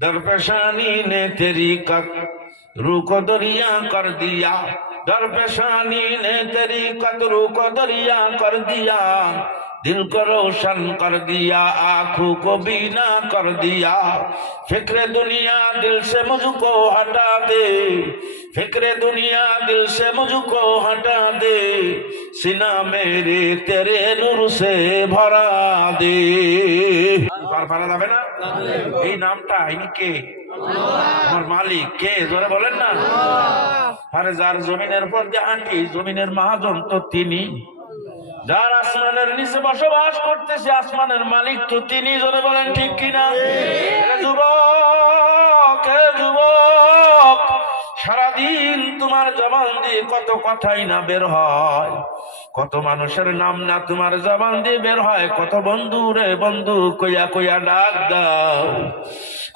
दरपेशानी ने तेरी कतरू को दरिया कर दिया, दरपेशानी ने तेरी कतरू को दरिया कर दिया, दिल को रोशन कर दिया, आंखों को बीना कर दिया। फिक्रे दुनिया दिल से मुझको हटा दे, फिक्रे दुनिया दिल से मुझको हटा दे, सीना मेरे तेरे नूर से भरा दे। পারা যাবে না? এই নামটা ইনি কে? আমার মালিক কে? জোরে বলেন না। আরে যার জমিনের পর যে হাঁটি, জমিনের মহাজন তো তিনি। যার আসমানের নিচে বসবাস করতেছে, আসমানের মালিক তো তিনি। জোরে বলেন ঠিক কিনা? যুবক, যুবক, সারাদিন তোমার জবান দিয়ে কত কথাই না বের হয়, কত মানুষের নাম না তোমার জবান দিয়ে বের হয়, কত বন্ধু রে বন্ধু কইয়া কইয়া ডাক দাও,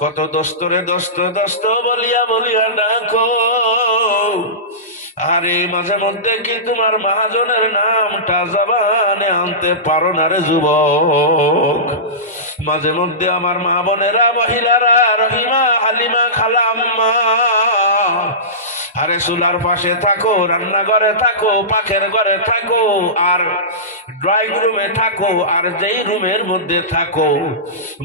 কত দোস্ত রে দোস্ত দোস্ত বলিয়া বলিয়া ডাকো। আরে মাঝে মধ্যে কি তোমার মহাজনের নামটা জবানে আনতে পারো না রে যুবক? মাঝে মধ্যে আমার মা বোনেরা, মহিলারা, রহিমা, হালিমা, খালা, আম্মা, আরে চুলার পাশে থাকো, রান্নাঘরে থাকো, পাখের ঘরে থাকো, আর ড্রয়িং রুমে থাকো, আর যেই রুমের মধ্যে থাকো,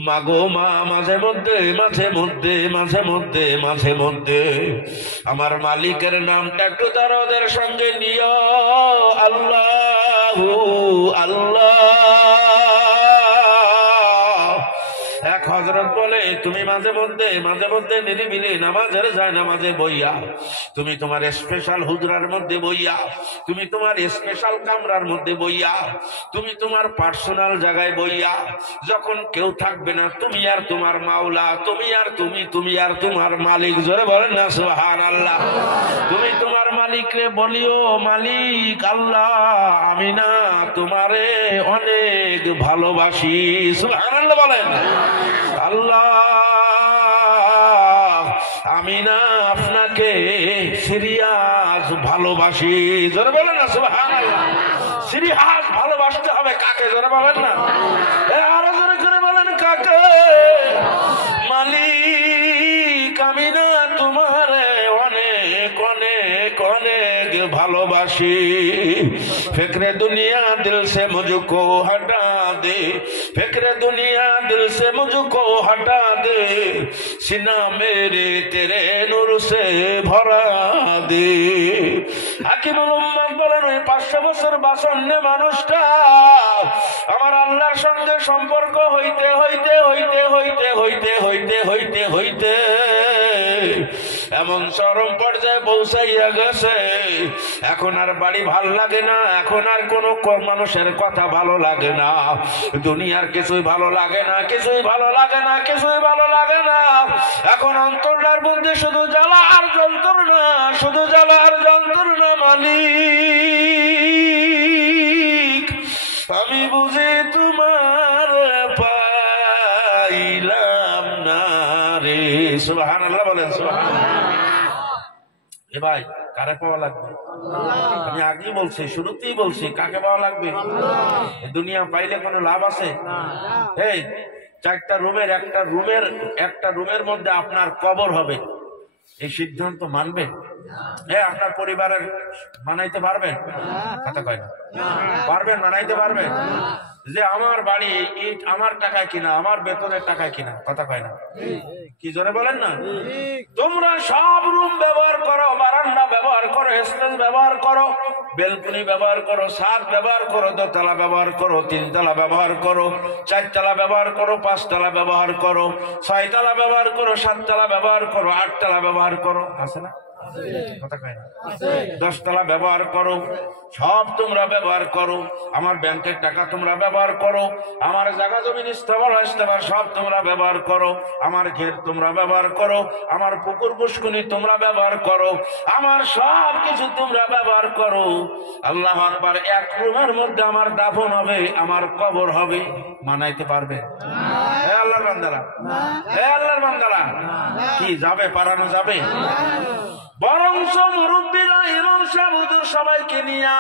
মাগো মা, মাঝে মধ্যে মাঝে মধ্যে মাঝে মধ্যে মাঝে মধ্যে আমার মালিকের নামটা একটু দরদের সঙ্গে নিও। আল্লাহু আল্লাহ। এক হযরত বলে, তুমি মাঝে মধ্যে নিরিবিলি নামাজের যায় নামাজে বইয়া, তুমি তোমার স্পেশাল হুজরার মধ্যে বইয়া, তুমি তোমার স্পেশাল কামরার মধ্যে বইয়া, তুমি তোমার পার্সোনাল জায়গায় বইয়া, যখন কেউ থাকবে না, তুমি আর তোমার মাওলা, তুমি আর তুমি আর তোমার মালিক, জোরে বলেন না সুবহানাল্লাহ। তুমি তোমার মালিকরে বলিও, মালিক আল্লাহ, আমি না তোমারে অনেক ভালোবাসি। সুবহানাল্লাহ বলেন। আল্লাহ, আমি না আপনাকে সিরিয়াস ভালোবাসি। জোরে বলেন না সুবহানাল্লাহ। সিরিয়াস ভালোবাসতে হবে কাকে? জোরে বলেন না। আরো জোরে করে বলেন কাকে? মালিক, আমি না তোমারে অনেক অনেক অনেক ভালোবাসি। फिक्रे दुनिया दिल से मुझको हटा दे, फिक्रे दुनिया दिल से मुझको हटा दे, सीना मेरे तेरे नूर से भरा दे। হাকিমুল উম্মাত বলেন, ওই 500 বছর বাসন্নে মানুষটা আমার আল্লাহর সঙ্গে সম্পর্ক হইতে হইতে হইতে হইতে হইতে হইতে হইতে হইতে এমন চরম পর্যায়ে পৌঁছাইয়া গেছে, এখন আর বাড়ি ভাল লাগে না, এখন আর কোন মানুষের কথা ভালো লাগে না, দুনিয়ার কিছুই ভালো লাগে না, কিছুই ভালো লাগে না, কিছুই ভালো লাগে না। এখন অন্তরটার মধ্যে শুধু জ্বালা আর যন্ত্রণা, শুধু জ্বালা আর যন্ত্রণা। মালিক, আমি বুঝি তোমার পাইলাম না রে। সুবহানাল্লাহ বলেন। সুবহানাল্লাহ। এ ভাই, কারে পাওয়া লাগবে? আমি আগেই বলছি, শুরুতেই বলছি, কাকে পাওয়া লাগবে? দুনিয়া পাইলে কোনো লাভ আছে? এই 4টা রুমের একটা রুমের মধ্যে আপনার কবর হবে, এই সিদ্ধান্ত মানবে? আপনার পরিবারের মানাইতে পারবেন? কথা কয় না। পারবেন? মানাইতে পারবেন? যে আমার বাড়ি ইট আমার টাকায় কিনা, আমার বেতনের টাকায় কিনা, কথা কয় না। কি জোরে বলেন না? তোমরা সব রুম ব্যবহার করো, বারান্দা ব্যবহার করো, স্টেজ ব্যবহার করো, বেলকনি ব্যবহার করো, ছাদ ব্যবহার করো, দোতলা ব্যবহার করো, 3তলা ব্যবহার করো, 4তলা ব্যবহার করো, 5তলা ব্যবহার করো, 6তলা ব্যবহার করো, 7তলা ব্যবহার করো, 8তলা ব্যবহার করো, আছে না? কথা কয় না। 10তলা ব্যবহার করো, সব তোমরা ব্যবহার করো, আমার ব্যাংকের টাকা তোমরা ব্যবহার করো, আমার জায়গা জমি ইস্তেমার সব তোমরা ব্যবহার করো, আমার ঘের তোমরা ব্যবহার করো, আমার পুকুর পুষ্কুনি তোমরা ব্যবহার করো, আমার সব কিছু তোমরা ব্যবহার করো। আল্লাহু আকবার। এক রুমের মধ্যে আমার দাফন হবে, আমার কবর হবে, মানাইতে পারবে? হে আল্লাহর বান্দারা, হে আল্লাহর বান্দারা, কি যাবে? পারানো যাবে? বরঞ্চ মুরব্বীরা, ইমাম সাহেব, হুজুর সবাইকে নিয়া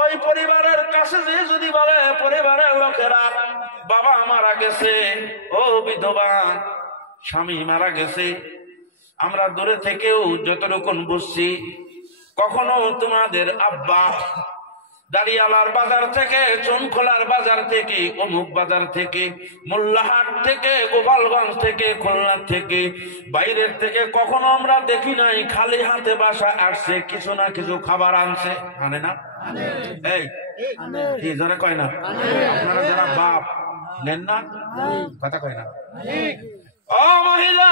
ওই পরিবারের কাছে যে যদি বলে, পরিবারের লোকেরা, বাবা মারা গেছে, ও বিধবা, স্বামী মারা গেছে, আমরা দূরে থেকেও যতটুকুন বুঝছি, কখনো তোমাদের আব্বা দাঁড়িয়ালার বাজার থেকে, চুনখোলার বাজার থেকে, অমুক বাজার থেকে, মোল্লাহাট থেকে, গোপালগঞ্জ থেকে, খুলনা থেকে, বাইরের থেকে কখনো আমরা দেখি নাই খালি হাতে বাসা আসছে, কিছু না কিছু খাবার আনছে। আনে না? এই কি যারা কয় না, আপনারা যারা বাপ নেন না, কথা কয় না? ও মহিলা,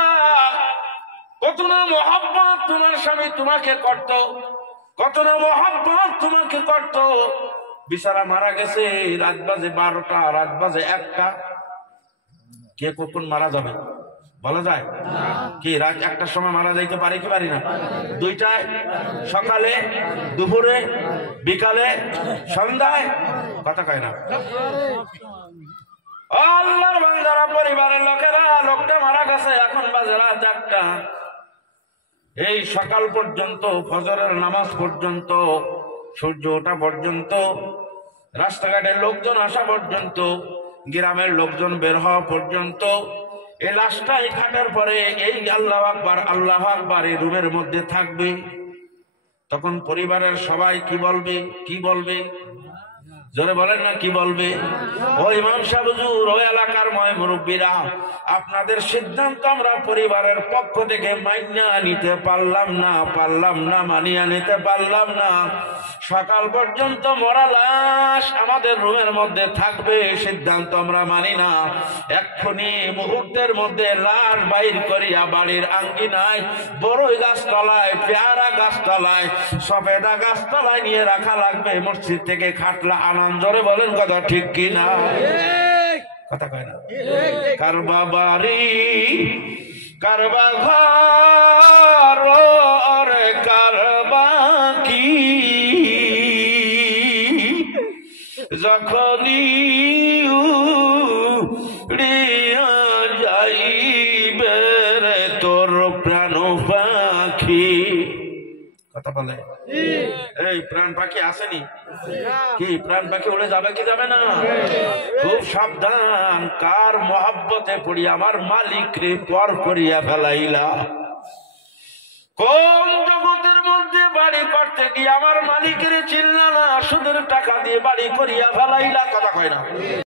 কত না মহব্বত তোমার স্বামী তোমাকে করত, কত না মহব্বত তোমাকে করত। বিছানা মারা গেছে, রাত বাজে 12টা, রাত বাজে 1টা, কে কখন মারা যাবে বলা যায় কি? রাত 1টার সময় মারা যাইতে পারে কি পারি না? 2টায়, সকালে, দুপুরে, বিকালে, সন্ধ্যায়, কথা কয় না? আল্লাহর বান্দারা, পরিবারের লোকেরা, লোকটা মারা গেছে, এখন বাজে রাত 1টা। এই সকাল পর্যন্ত, ফজরের নামাজ পর্যন্ত, সূর্য ওঠা পর্যন্ত, রাস্তাঘাটের লোকজন আসা পর্যন্ত, গ্রামের লোকজন বের হওয়া পর্যন্ত, এই লাশটা এই খাটার পরে এই আল্লাহু আকবার আল্লাহু আকবার এই রুমের মধ্যে থাকবে। তখন পরিবারের সবাই কি বলবে? কি বলবে? জোরে বলেন না, কি বলবে? ও ইমাম সাহেব হুজুর, ওই এলাকার ময় মুরব্বীরা, আপনাদের সিদ্ধান্ত আমরা পরিবারের পক্ষ থেকে মাইনা নিতে পারলাম না, মানিয়া নিতে পারলাম না। সকাল পর্যন্ত মরা লাশ আমাদের রুমের মধ্যে থাকবে, সিদ্ধান্ত আমরা মানি না। এক্ষুনি মুহূর্তের মধ্যে লাশ বাইর করিয়া বাড়ির আঙ্গিনায়, বড়ই গাছতলায়, পেয়ারা গাছতলায়, সফেদা গাছতলায় নিয়ে রাখা লাগবে। মসজিদ থেকে খাটলা আনান। জোরে বলেন কথা ঠিক কিনা? কথা কয় না? কারবা বাড়ি, কারবা ঘর, কারবা কি, যখনই উড়িয়া যাইবে রে তোর প্রাণ পাখি। কথা বলে? এই প্রাণ পাখি আসেনি কি? প্রাণ পাখি উড়ে যাবে কি যাবে না? খুব সাবধান, কার মহব্বতে পড়ি আমার মালিক রে পর করিয়া ফেলাইলা। কোন জগতের মধ্যে বাড়ি করতে গিয়ে আমার মালিকের চিল্লা না, সুদের টাকা দিয়ে বাড়ি করিয়া ফেলাইলা। কথা কয় না?